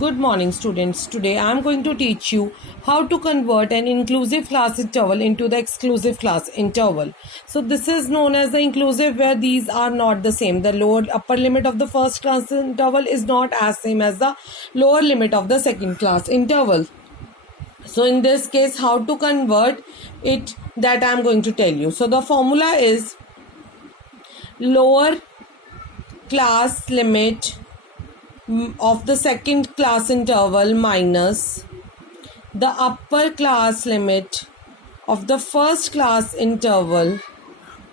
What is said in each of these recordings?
Good morning, students. Today I am going to teach you how to convert an inclusive class interval into the exclusive class interval. So this is known as the inclusive, where these are not the same. The lower upper limit of the first class interval is not as same as the lower limit of the second class interval. So in this case, how to convert it, that I am going to tell you. So the formula is lower class limit of the second class interval minus the upper class limit of the first class interval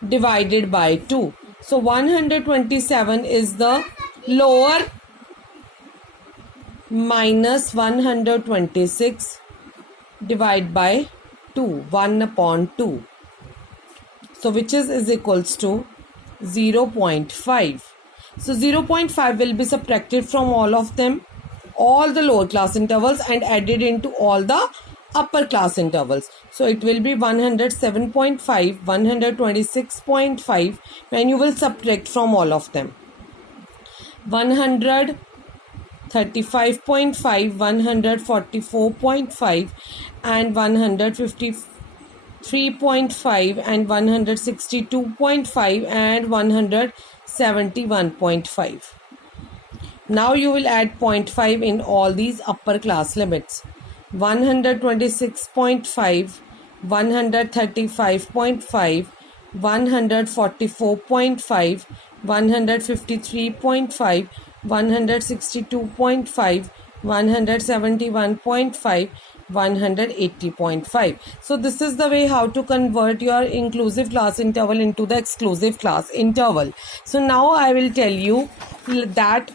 divided by 2. So 127 is the lower minus 126 divided by 2, 1 upon 2. So which is equals to 0.5. So 0.5 will be subtracted from all of them, all the lower class intervals, and added into all the upper class intervals. So it will be 107.5, 126.5 when you will subtract from all of them. 135.5, 144.5 and 153.5 and 162.5 and 171.5. Now you will add 0.5 in all these upper class limits. 126.5, 135.5, 144.5, 153.5, 162.5, 171.5, 180.5. So this is the way how to convert your inclusive class interval into the exclusive class interval. So now I will tell you that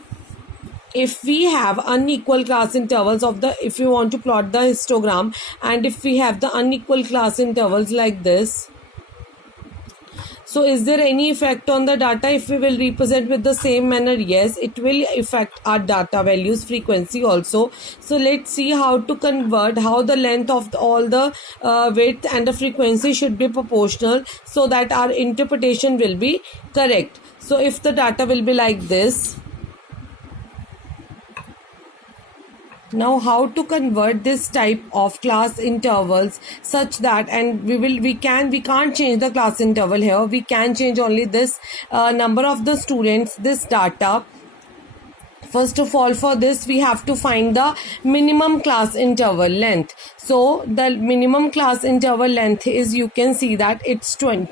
if we have unequal class intervals of the, if you want to plot the histogram, and if we have the unequal class intervals like this, so is there any effect on the data if we will represent with the same manner? Yes, it will affect our data values, frequency also. So let's see how to convert, how the length of all the width and the frequency should be proportional so that our interpretation will be correct. So if the data will be like this, now how to convert this type of class intervals such that, and we can't change the class interval here, we can change only this number of the students, this data. First of all, for this we have to find the minimum class interval length. So the minimum class interval length is, you can see that it's 10.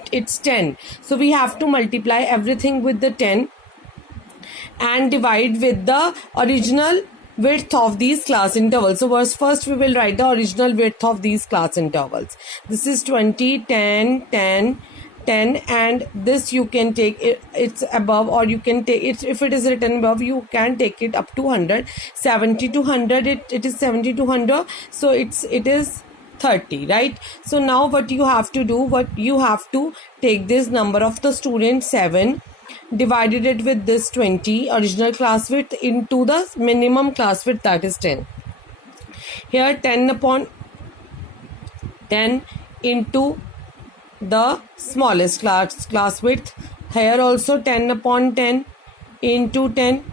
So we have to multiply everything with the 10 and divide with the original width of these class intervals. So first we will write the original width of these class intervals. This is 20, 10, 10, 10, and this you can take it, it's above, or you can take it, if it is written above, you can take it up to 100. 70 to 100, it is 70 to 100, so it is 30, right? So now what you have to do, you have to take this number of the students 7, divided it with this 20 original class width into the minimum class width, that is 10. Here 10 upon 10 into the smallest class width. Here also 10 upon 10 into 10.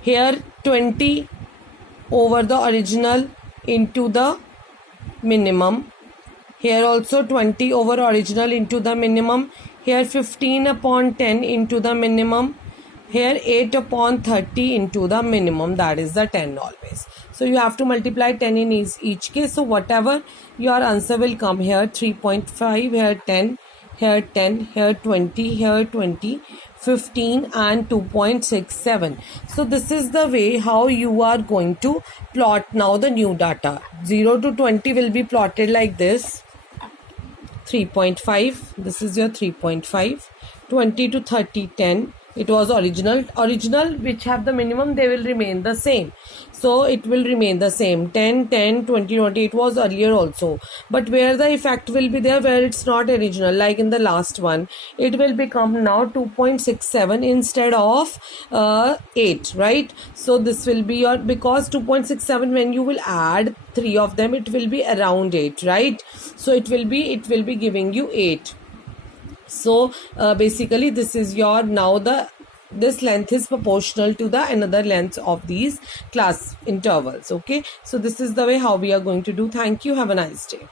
Here 20 over the original into the minimum. Here also 20 over original into the minimum. Here 15 upon 10 into the minimum. Here 8 upon 30 into the minimum, that is the 10 always. So you have to multiply 10 in each case. So whatever your answer will come, here 3.5, here 10, here 10, here 20, here 20, 15 and 2.67. So this is the way how you are going to plot now the new data. 0 to 20 will be plotted like this. 3.5, this is your 3.5. 20 to 30, 10. It was original which have the minimum, they will remain the same. So it will remain the same. 10, 10, 20, 20. It was earlier also. But where the effect will be there, where it's not original, like in the last one, it will become now 2.67 instead of 8, right? So this will be your, because 2.67, when you will add 3 of them, it will be around 8, right? So it will be giving you 8. So basically this is your now the this length is proportional to the another length of these class intervals. Okay, so this is the way how we are going to do. Thank you. Have a nice day.